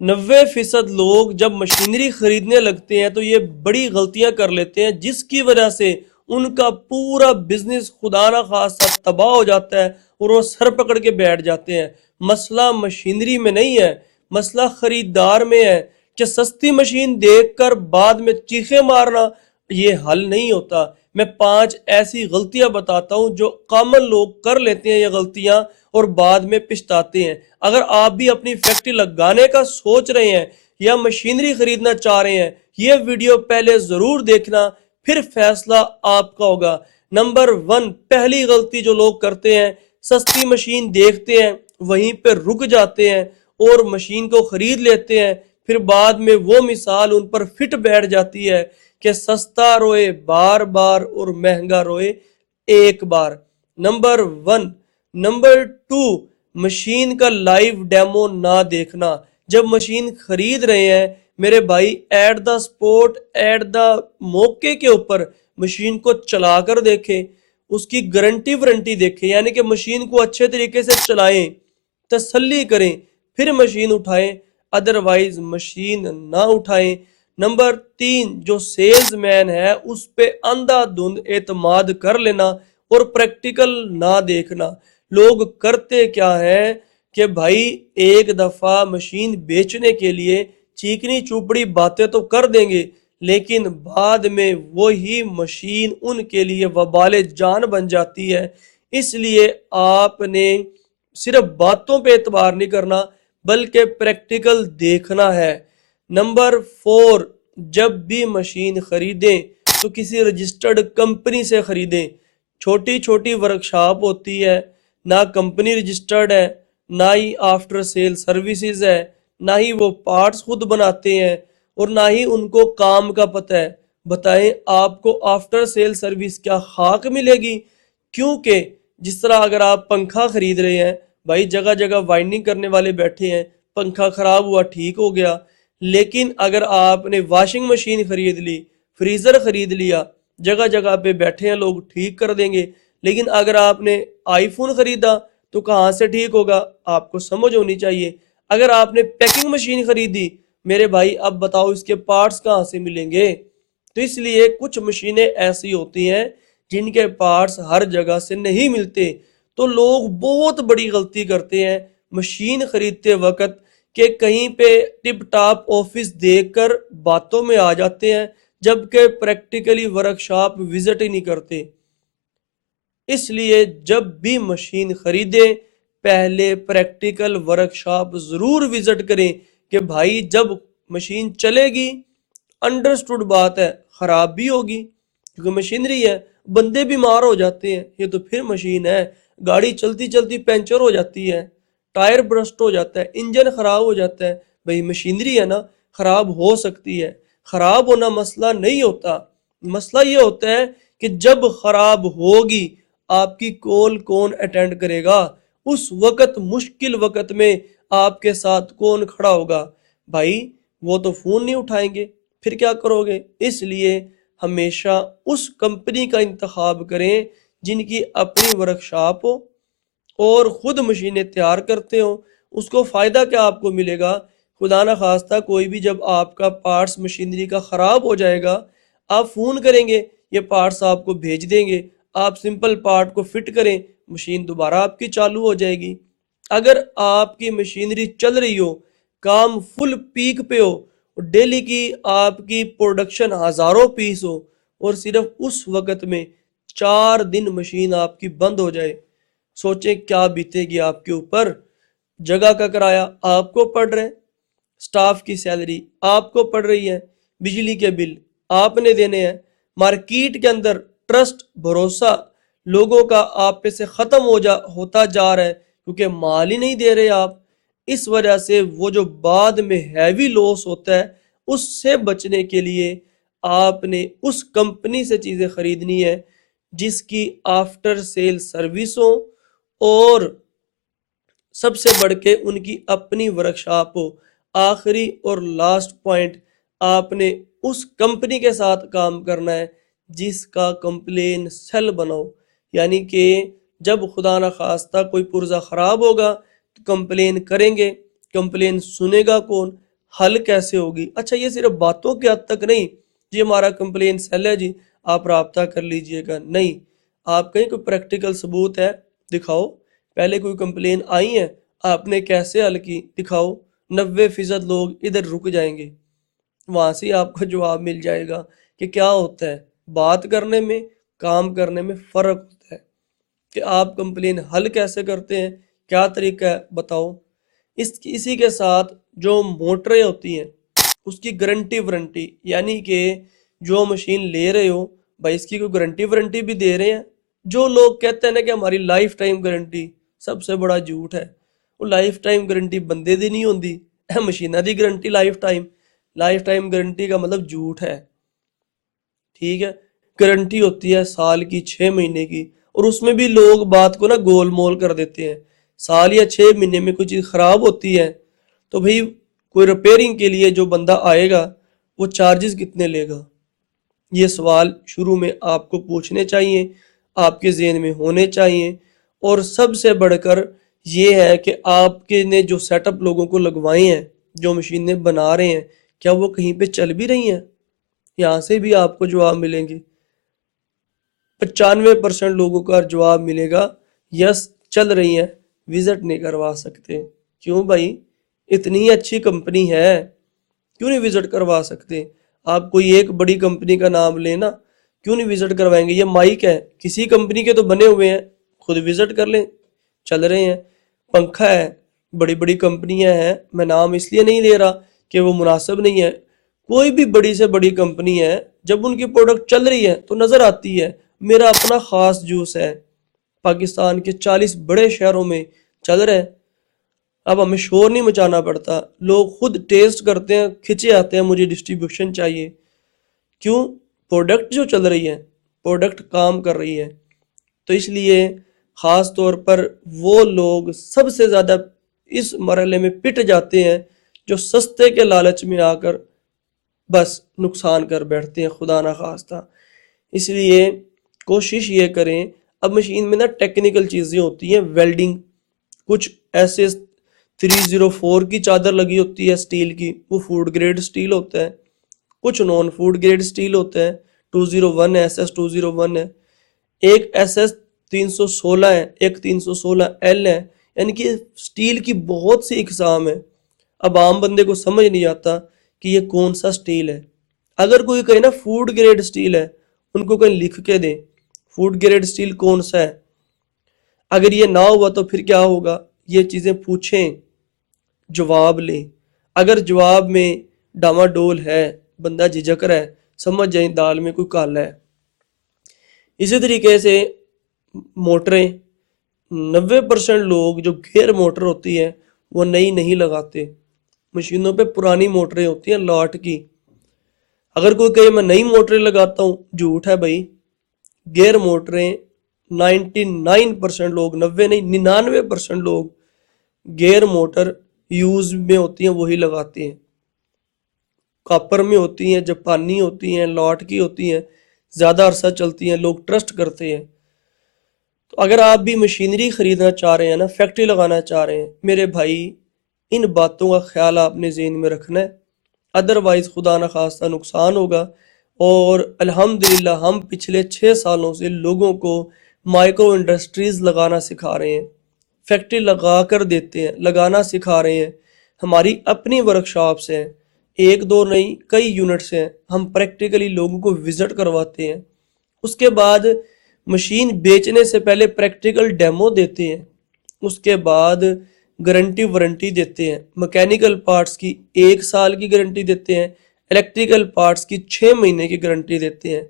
90% لوگ جب مشینری خریدنے لگتے ہیں تو یہ بڑی غلطیاں کر لیتے ہیں، جس کی وجہ سے ان کا پورا بزنس خدا نہ خواستہ تباہ ہو جاتا ہے اور وہ سر پکڑ کے بیٹھ جاتے ہیں۔ مسئلہ مشینری میں نہیں ہے، مسئلہ خریدار میں ہے کہ سستی مشین دیکھ کر بعد میں چیخیں مارنا یہ حل نہیں ہوتا۔ میں 5 ایسی غلطیاں بتاتا ہوں جو کامن لوگ کر لیتے ہیں یہ غلطیاں اور بعد میں پچھتاتے ہیں۔ اگر آپ بھی اپنی فیکٹری لگانے کا سوچ رہے ہیں یا مشینری خریدنا چاہ رہے ہیں، یہ ویڈیو پہلے ضرور دیکھنا، پھر فیصلہ آپ کا ہوگا۔ نمبر 1، پہلی غلطی جو لوگ کرتے ہیں، سستی مشین دیکھتے ہیں، وہیں پہ رک جاتے ہیں اور مشین کو خرید لیتے ہیں، پھر بعد میں وہ مثال ان پر فٹ بیٹھ جاتی ہے کہ سستا روئے بار بار اور مہنگا روئے ایک بار۔ نمبر 1۔ نمبر 2، مشین کا لائیو ڈیمو نہ دیکھنا۔ جب مشین خرید رہے ہیں میرے بھائی، at the spot, at the موقع کے اوپر مشین کو چلا کر دیکھیں، اس کی گارنٹی دیکھیں، یعنی کہ مشین کو اچھے طریقے سے چلائیں، تسلی کریں، پھر مشین اٹھائیں، ادروائز مشین نہ اٹھائیں۔ نمبر 3، جو سیلز مین ہے اس پہ اندھا دھند اعتماد کر لینا اور پریکٹیکل نہ دیکھنا۔ لوگ کرتے کیا ہے کہ بھائی ایک دفعہ مشین بیچنے کے لیے چیکنی چوپڑی باتیں تو کر دیں گے، لیکن بعد میں وہی مشین ان کے لیے وبال جان بن جاتی ہے۔ اس لیے آپ نے صرف باتوں پہ اعتبار نہیں کرنا بلکہ پریکٹیکل دیکھنا ہے۔ نمبر 4، جب بھی مشین خریدیں تو کسی رجسٹرڈ کمپنی سے خریدیں۔ چھوٹی چھوٹی ورکشاپ ہوتی ہے، نہ کمپنی رجسٹرڈ ہے، نہ ہی آفٹر سیل سروسز ہے، نہ ہی وہ پارٹس خود بناتے ہیں اور نہ ہی ان کو کام کا پتہ ہے۔ بتائیں آپ کو آفٹر سیل سروس کیا خاک ملے گی؟ کیونکہ جس طرح اگر آپ پنکھا خرید رہے ہیں، بھائی جگہ جگہ وائنڈنگ کرنے والے بیٹھے ہیں، پنکھا خراب ہوا ٹھیک ہو گیا، لیکن اگر آپ نے واشنگ مشین خرید لی، فریزر خرید لیا، جگہ جگہ پہ بیٹھے ہیں لوگ، ٹھیک کر دیں گے، لیکن اگر آپ نے آئی فون خریدا تو کہاں سے ٹھیک ہوگا؟ آپ کو سمجھ ہونی چاہیے۔ اگر آپ نے پیکنگ مشین خریدی میرے بھائی، اب بتاؤ اس کے پارٹس کہاں سے ملیں گے؟ تو اس لیے کچھ مشینیں ایسی ہوتی ہیں جن کے پارٹس ہر جگہ سے نہیں ملتے، تو لوگ بہت بڑی غلطی کرتے ہیں مشین خریدتے وقت کہ کہیں پہ ٹپ ٹاپ آفس دیکھ کر باتوں میں آ جاتے ہیں جبکہ پریکٹیکلی ورکشاپ وزٹ ہی نہیں کرتے۔ اس لیے جب بھی مشین خریدیں پہلے پریکٹیکل ورکشاپ ضرور وزٹ کریں کہ بھائی جب مشین چلے گی، انڈرسٹوڈ بات ہے، خراب بھی ہوگی کیونکہ مشینری ہے، بندے بیمار ہو جاتے ہیں، یہ تو پھر مشین ہے، گاڑی چلتی چلتی پینچر ہو جاتی ہے، ٹائر برسٹ ہو جاتا ہے، انجن خراب ہو جاتا ہے، بھائی مشینری ہے نا، خراب ہو سکتی ہے۔ خراب ہونا مسئلہ نہیں ہوتا، مسئلہ یہ ہوتا ہے کہ جب خراب ہوگی آپ کی کال کون اٹینڈ کرے گا؟ اس وقت، مشکل وقت میں آپ کے ساتھ کون کھڑا ہوگا؟ بھائی وہ تو فون نہیں اٹھائیں گے، پھر کیا کرو گے؟ اس لیے ہمیشہ اس کمپنی کا انتخاب کریں جن کی اپنی ورکشاپ ہو اور خود مشینیں تیار کرتے ہوں۔ اس کو فائدہ کیا آپ کو ملے گا؟ خدا نہ خواستہ کوئی بھی جب آپ کا پارٹس مشینری کا خراب ہو جائے گا، آپ فون کریں گے، یہ پارٹس آپ کو بھیج دیں گے، آپ سمپل پارٹ کو فٹ کریں، مشین دوبارہ آپ کی چالو ہو جائے گی۔ اگر آپ کی مشینری چل رہی ہو، کام فل پیک پہ ہو، ڈیلی کی آپ کی پروڈکشن ہزاروں پیس ہو اور صرف اس وقت میں 4 دن مشین آپ کی بند ہو جائے، سوچیں کیا بیتے گی آپ کے اوپر؟ جگہ کا کرایہ آپ کو پڑ رہا ہے، سٹاف کی سیلری آپ کو پڑ رہی ہے، بجلی کے بل آپ نے دینے ہیں، مارکیٹ کے اندر ٹرسٹ، بھروسہ لوگوں کا آپ پہ سے ختم ہوتا جا رہا ہے کیونکہ مال ہی نہیں دے رہے آپ۔ اس وجہ سے وہ جو بعد میں ہیوی لوس ہوتا ہے، اس سے بچنے کے لیے آپ نے اس کمپنی سے چیزیں خریدنی ہے جس کی آفٹر سیل سروس ہو اور سب سے بڑھ کے ان کی اپنی ورکشاپ ہو۔ آخری اور لاسٹ پوائنٹ، آپ نے اس کمپنی کے ساتھ کام کرنا ہے جس کا کمپلین سیل بناؤ، یعنی کہ جب خدا نہ خواستہ کوئی پرزہ خراب ہوگا تو کمپلین کریں گے، کمپلین سنے گا کون؟ حل کیسے ہوگی؟ اچھا یہ صرف باتوں کے حد تک نہیں جی ہمارا کمپلین سیل ہے جی آپ رابطہ کر لیجئے گا، نہیں، آپ کہیں کوئی پریکٹیکل ثبوت ہے دکھاؤ، پہلے کوئی کمپلین آئی ہے آپ نے کیسے حل کی دکھاؤ، 90% لوگ ادھر رک جائیں گے، وہاں سے آپ کو جواب مل جائے گا کہ کیا ہوتا ہے بات کرنے میں، کام کرنے میں فرق ہوتا ہے کہ آپ کمپلین حل کیسے کرتے ہیں، کیا طریقہ ہے بتاؤ۔ اسی کے ساتھ جو موٹریں ہوتی ہیں اس کی گارنٹی وارنٹی، یعنی کہ جو مشین لے رہے ہو بھائی اس کی کوئی گارنٹی وارنٹی بھی دے رہے ہیں۔ جو لوگ کہتے ہیں نا کہ ہماری لائف ٹائم گارنٹی، سب سے بڑا جھوٹ ہے، وہ لائف ٹائم گارنٹی بندے دی نہیں ہوندی، مشینہ the guarantee life time guarantee کا مطلب جھوٹ ہے، ٹھیک ہے۔ گارنٹی ہوتی ہے سال کی 6 مہینے کی، اور اس میں بھی لوگ بات کو نا گول مول کر دیتے ہیں، سال یا 6 مہینے میں کوئی چیز خراب ہوتی ہے تو بھئی کوئی ریپیئرنگ کے لیے جو بندہ آئے گا وہ چارجز کتنے لے گا؟ یہ سوال شروع میں آپ کو پوچھنے چاہیے، آپ کے ذہن میں ہونے چاہیے، اور سب سے بڑھ کر یہ ہے کہ آپ کے نے جو سیٹ اپ لوگوں کو لگوائے ہیں، جو مشینیں بنا رہے ہیں، کیا وہ کہیں پہ چل بھی رہی ہیں؟ یہاں سے بھی آپ کو جواب ملیں گے۔ 95% لوگوں کا جواب ملے گا یس چل رہی ہیں، وزٹ نہیں کروا سکتے۔ کیوں بھائی؟ اتنی اچھی کمپنی ہے کیوں نہیں وزٹ کروا سکتے؟ آپ کوئی ایک بڑی کمپنی کا نام لینا، کیوں نہیں وزٹ کروائیں گے؟ یہ مائک ہے کسی کمپنی کے تو بنے ہوئے ہیں، خود وزٹ کر لیں، چل رہے ہیں۔ پنکھا ہے، بڑی بڑی کمپنیاں ہیں، میں نام اس لیے نہیں لے رہا کہ وہ مناسب نہیں ہے، کوئی بھی بڑی سے بڑی کمپنی ہے جب ان کی پروڈکٹ چل رہی ہے تو نظر آتی ہے۔ میرا اپنا خاص جوس ہے، پاکستان کے 40 بڑے شہروں میں چل رہا ہے، اب ہمیں شور نہیں مچانا پڑتا، لوگ خود ٹیسٹ کرتے ہیں، کھچے آتے ہیں مجھے ڈسٹریبیوشن چاہیے۔ کیوں؟ پروڈکٹ جو چل رہی ہے، پروڈکٹ کام کر رہی ہے۔ تو اس لیے خاص طور پر وہ لوگ سب سے زیادہ اس مرحلے میں پٹ جاتے ہیں جو سستے کے لالچ میں آ کر بس نقصان کر بیٹھتے ہیں، خدا نہ خواستہ۔ اس لیے کوشش یہ کریں، اب مشین میں نا ٹیکنیکل چیزیں ہوتی ہیں، ویلڈنگ، کچھ ایسے 304 کی چادر لگی ہوتی ہے سٹیل کی، وہ فوڈ گریڈ سٹیل ہوتا ہے، کچھ نان فوڈ گریڈ سٹیل ہوتا ہے، 201 ہے، SS201 ہے، ایک SS316 ہے، ایک 316L ہے، یعنی کہ سٹیل کی بہت سی اقسام ہیں۔ اب عام بندے کو سمجھ نہیں آتا کہ یہ کون سا سٹیل ہے۔ اگر کوئی کہے نا فوڈ گریڈ سٹیل ہے، ان کو کہیں لکھ کے دیں فوڈ گریڈ سٹیل کون سا ہے۔ اگر یہ نہ ہوا تو پھر کیا ہوگا؟ یہ چیزیں پوچھیں، جواب لیں، اگر جواب میں ڈاما ڈول ہے، بندہ جھجک رہا ہے، سمجھ جائیں دال میں کوئی کالا ہے۔ اسی طریقے سے موٹریں، 90% لوگ جو گیئر موٹر ہوتی ہے وہ نئی نہیں لگاتے، مشینوں پہ پرانی موٹریں ہوتی ہیں لاٹ کی۔ اگر کوئی کہے میں نئی موٹریں لگاتا ہوں، جھوٹ ہے بھائی، گیئر موٹریں 99% لوگ، 90 نہیں 99% لوگ گیئر موٹر یوز میں ہوتی ہیں وہی لگاتے ہیں، کاپر میں ہوتی ہیں، جاپانی ہوتی ہیں، لاٹ کی ہوتی ہیں، زیادہ عرصہ چلتی ہیں، لوگ ٹرسٹ کرتے ہیں۔ تو اگر آپ بھی مشینری خریدنا چاہ رہے ہیں نا، فیکٹری لگانا چاہ رہے ہیں، میرے بھائی ان باتوں کا خیال آپ نے ذہن میں رکھنا ہے، ادروائز خدا نخواستہ نقصان ہوگا۔ اور الحمدللہ ہم پچھلے 6 سالوں سے لوگوں کو مائکرو انڈسٹریز لگانا سکھا رہے ہیں، فیکٹری لگا کر دیتے ہیں، لگانا سکھا رہے ہیں، ہماری اپنی ورکشاپس ہیں، ایک دو نہیں کئی یونٹس ہیں، ہم پریکٹیکلی لوگوں کو وزٹ کرواتے ہیں، اس کے بعد مشین بیچنے سے پہلے پریکٹیکل ڈیمو دیتے ہیں، اس کے بعد گارنٹی وارنٹی دیتے ہیں، مکینیکل پارٹس کی 1 سال کی گارنٹی دیتے ہیں، الیکٹریکل پارٹس کی 6 مہینے کی گارنٹی دیتے ہیں۔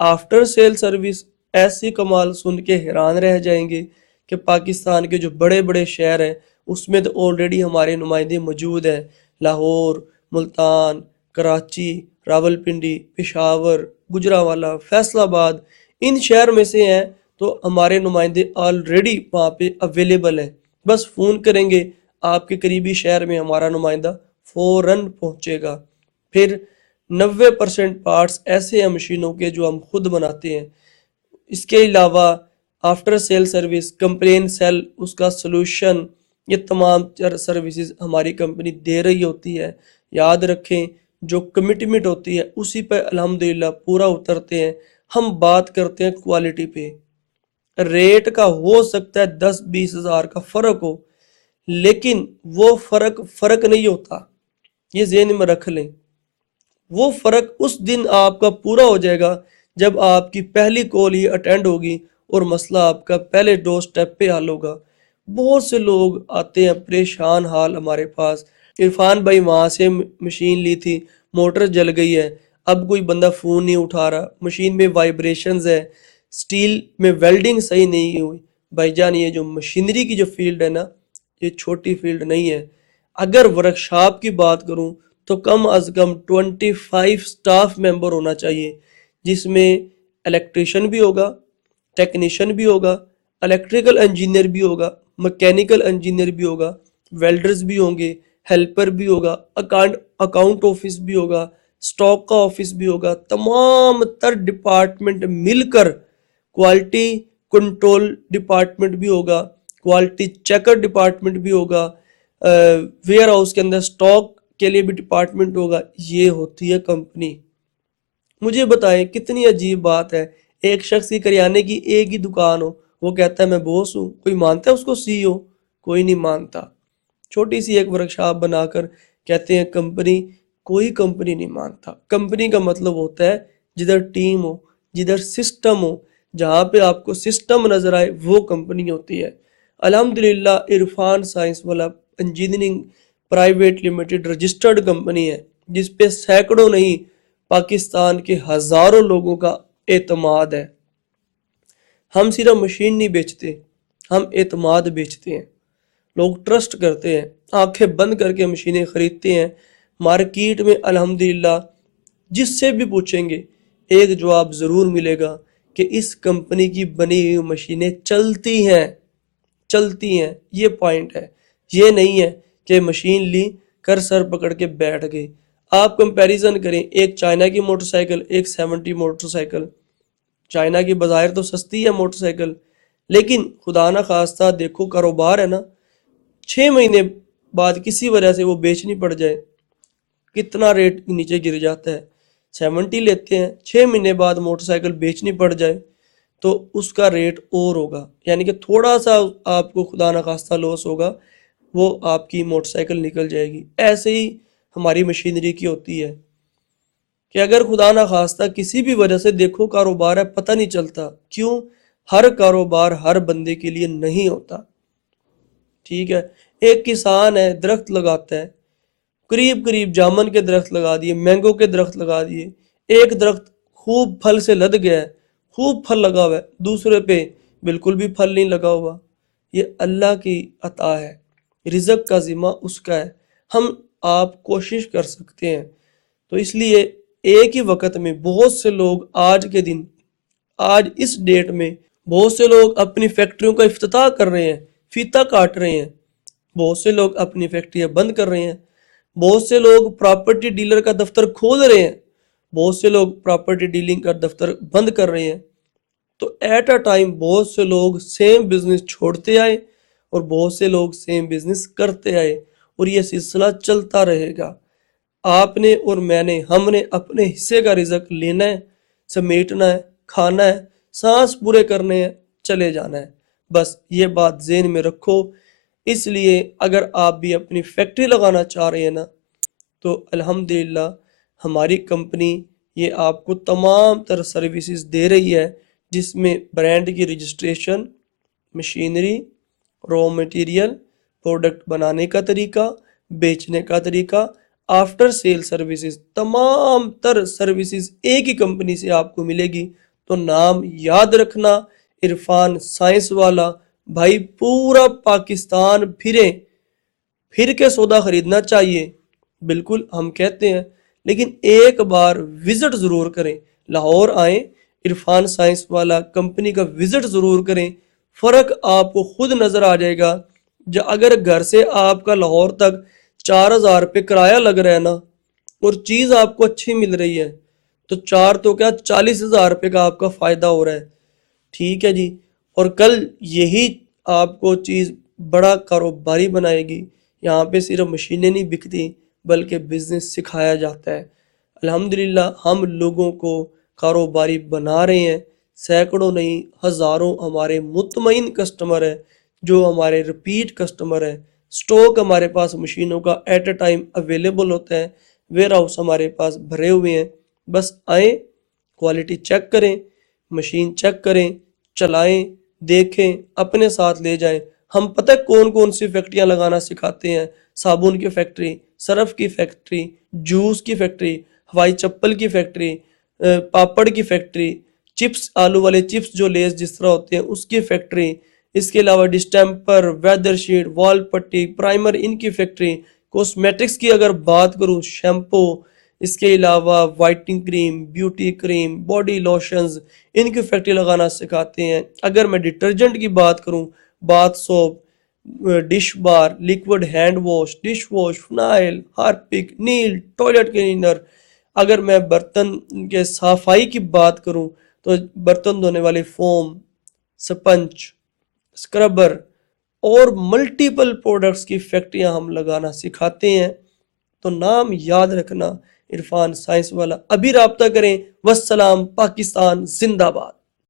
آفٹر سیل سروس ایسی کمال سن کے حیران رہ جائیں گے کہ پاکستان کے جو بڑے بڑے شہر ہیں اس میں تو آلریڈی ہمارے نمائندے موجود ہیں، لاہور، ملتان، کراچی، راولپنڈی، پشاور، گجرانوالہ، فیصل آباد، ان شہر میں سے ہیں تو ہمارے نمائندے آلریڈی وہاں پہ اویلیبل ہیں، بس فون کریں گے آپ کے قریبی شہر میں ہمارا نمائندہ فوراً پہنچے گا۔ پھر 90% پارٹس ایسے ہیں مشینوں کے جو ہم خود بناتے ہیں۔ اس کے علاوہ after sale service, complaint cell, اس کا سلوشن، یہ تمام سروسز ہماری کمپنی دے رہی ہوتی ہے، یاد رکھیں جو کمٹمنٹ ہوتی ہے اسی پہ الحمدللہ پورا اترتے ہیں. ہم بات کرتے ہیں کوالٹی پہ. ریٹ کا ہو سکتا ہے 10-20 ہزار کا فرق ہو، لیکن وہ فرق نہیں ہوتا. یہ ذہن میں رکھ لیں. وہ فرق اس دن آپ کا پورا ہو جائے گا جب آپ کی پہلی کال ہی اٹینڈ ہوگی اور مسئلہ آپ کا پہلے ڈور سٹیپ پہ حل ہوگا. بہت سے لوگ آتے ہیں پریشان حال ہمارے پاس. عرفان بھائی وہاں سے مشین لی تھی، موٹر جل گئی ہے، اب کوئی بندہ فون نہیں اٹھا رہا، مشین میں وائبریشنز ہے، سٹیل میں ویلڈنگ صحیح نہیں ہوئی. بھائی جان یہ جو مشینری کی جو فیلڈ ہے نا، یہ چھوٹی فیلڈ نہیں ہے. اگر ورکشاپ کی بات کروں تو کم از کم 25 سٹاف ممبر ہونا چاہیے، جس میں الیکٹریشین بھی ہوگا، ٹیکنیشین بھی ہوگا، الیکٹریکل انجینئر بھی ہوگا، مکینیکل انجینئر بھی ہوگا، ویلڈرز بھی ہوں گے، ہیلپر بھی ہوگا، اکاؤنٹ آفس بھی ہوگا، سٹاک کا آفس بھی ہوگا. تمام تر ڈپارٹمنٹ مل کر کوالٹی کنٹرول ڈپارٹمنٹ بھی ہوگا، کوالٹی چیکر ڈپارٹمنٹ بھی ہوگا، ویئر ہاؤس کے اندر سٹاک کے لیے بھی ڈپارٹمنٹ ہوگا. یہ ہوتی ہے کمپنی. مجھے بتائیں کتنی عجیب بات ہے، ایک شخص کی کریانے کی ایک ہی دکان ہو، وہ کہتا ہے میں باس ہوں. کوئی مانتا ہے اس کو سی او؟ کوئی نہیں مانتا. چھوٹی سی ایک ورکشاپ بنا کر کہتے ہیں کمپنی، کوئی کمپنی نہیں مانتا. کمپنی کا مطلب ہوتا ہے جدھر ٹیم ہو، جدھر سسٹم ہو. جہاں پہ آپ کو سسٹم نظر آئے وہ کمپنی ہوتی ہے. الحمدللہ عرفان سائنس والا engineering private limited registered company ہے، جس پہ سینکڑوں نہیں پاکستان کے ہزاروں لوگوں کا اعتماد ہے. ہم صرف مشین نہیں بیچتے، ہم اعتماد بیچتے ہیں. لوگ ٹرسٹ کرتے ہیں، آنکھیں بند کر کے مشینیں خریدتے ہیں. مارکیٹ میں الحمدللہ جس سے بھی پوچھیں گے ایک جواب ضرور ملے گا کہ اس کمپنی کی بنی ہوئی مشینیں چلتی ہیں. چلتی ہیں، یہ پوائنٹ ہے. یہ نہیں ہے کہ مشین لی کر سر پکڑ کے بیٹھ گئے. آپ کمپیریزن کریں ایک چائنا کی موٹر سائیکل، ایک 70 موٹر سائیکل. چائنا کی بظاہر تو سستی ہے موٹر سائیکل، لیکن خدا نہ خواستہ دیکھو کاروبار ہے نا، 6 مہینے بعد کسی وجہ سے وہ بیچنی پڑ جائے، کتنا ریٹ نیچے گر جاتا ہے. 70 لیتے ہیں، 6 مہینے بعد موٹر سائیکل بیچنی پڑ جائے تو اس کا ریٹ اور ہوگا. یعنی کہ تھوڑا سا آپ کو خدا نہ خواستہ لاس ہوگا، وہ آپ کی موٹر سائیکل نکل جائے گی. ایسے ہی ہماری مشینری کی ہوتی ہے کہ اگر خدا نہ خواستہ کسی بھی وجہ سے دیکھو کاروبار ہے پتہ نہیں چلتا. کیوں؟ ہر کاروبار ہر بندے کے لیے نہیں ہوتا. ٹھیک ہے، ایک کسان ہے، درخت لگاتا ہے، قریب جامن کے درخت لگا دیے، مینگو کے درخت لگا دیے. ایک درخت خوب پھل سے لد گیا ہے، خوب پھل لگا ہوا ہے، دوسرے پہ بالکل بھی پھل نہیں لگا ہوا. یہ اللہ کی عطا ہے، رزق کا ذمہ اس کا ہے. ہم آپ کوشش کر سکتے ہیں. تو اس لیے ایک ہی وقت میں بہت سے لوگ آج کے دن، آج اس ڈیٹ میں بہت سے لوگ اپنی فیکٹریوں کا افتتاح کر رہے ہیں، فیتا کاٹ رہے ہیں. بہت سے لوگ اپنی فیکٹریاں بند کر رہے ہیں. بہت سے لوگ پراپرٹی ڈیلر کا دفتر کھول رہے ہیں. بہت سے لوگ پراپرٹی ڈیلنگ کا دفتر بند کر رہے ہیں. تو ایٹ اے ٹائم بہت سے لوگ سیم بزنس چھوڑتے آئے اور بہت سے لوگ سیم بزنس کرتے آئے، اور یہ سلسلہ چلتا رہے گا. آپ نے اور میں نے، ہم نے اپنے حصے کا رزق لینا ہے، سمیٹنا ہے، کھانا ہے، سانس پورے کرنے ہیں، چلے جانا ہے. بس یہ بات ذہن میں رکھو. اس لیے اگر آپ بھی اپنی فیکٹری لگانا چاہ رہے ہیں نا، تو الحمدللہ ہماری کمپنی یہ آپ کو تمام تر سروسز دے رہی ہے، جس میں برانڈ کی رجسٹریشن، مشینری، رو مٹیریل، پروڈکٹ بنانے کا طریقہ، بیچنے کا طریقہ، آفٹر سیل سروسز، تمام تر سروسز ایک ہی کمپنی سے آپ کو ملے گی. تو نام یاد رکھنا، عرفان سائنس والا. بھائی پورا پاکستان پھر کے سودا خریدنا چاہیے، بالکل ہم کہتے ہیں، لیکن ایک بار وزٹ ضرور کریں. لاہور آئیں، عرفان سائنس والا کمپنی کا وزٹ ضرور کریں. فرق آپ کو خود نظر آ جائے گا. اگر گھر سے آپ کا لاہور تک 4,000 روپے کرایہ لگ رہا ہے نا، اور چیز آپ کو اچھی مل رہی ہے، تو 40,000 روپے کا آپ کا فائدہ ہو رہا ہے. ٹھیک ہے جی. اور کل یہی آپ کو چیز بڑا کاروباری بنائے گی. یہاں پہ صرف مشینیں نہیں بکتی بلکہ بزنس سکھایا جاتا ہے۔ الحمدللہ ہم لوگوں کو کاروباری بنا رہے ہیں، سینکڑوں نہیں ہزاروں ہمارے مطمئن کسٹمر ہیں جو ہمارے ریپیٹ کسٹمر ہیں۔ سٹاک ہمارے پاس مشینوں کا ایٹ اے ٹائم اویلیبل ہوتا ہے، ویئر ہاؤس ہمارے پاس بھرے ہوئے ہیں، بس آئیں، کوالٹی چیک کریں، مشین چیک کریں، چلائیں، دیکھیں، اپنے ساتھ لے جائیں۔ ہم پتہ کون کون سی فیکٹریاں لگانا سکھاتے ہیں، صابن کی فیکٹری، سرف کی فیکٹری، جوس کی فیکٹری، ہوائی چپل کی فیکٹری، پاپڑ کی فیکٹری، چپس، آلو والے چپس جو لیز جس طرح ہوتے ہیں اس کی فیکٹری، اس کے علاوہ ڈسٹیمپر، ویدر شیٹ، وال پٹی، پرائمر، ان کی فیکٹری، کوسمیٹکس کی اگر بات کروں، شیمپو، اس کے علاوہ وائٹنگ کریم، بیوٹی کریم، باڈی لوشنز، ان کی فیکٹری لگانا سکھاتے ہیں۔ اگر میں ڈٹرجنٹ کی بات کروں، bath soap, dish bar, liquid hand wash, dish wash, phenyl, Harpic, نیل، ٹوائلٹ کلینر۔ اگر میں برتن کے صفائی کی بات کروں تو برتن دھونے والے فوم، سپنج، اسکربر اور ملٹیپل پروڈکٹس کی فیکٹریاں ہم لگانا سکھاتے ہیں۔ تو نام یاد رکھنا، عرفان سائنس والا۔ ابھی رابطہ کریں۔ والسلام، پاکستان زندہ باد۔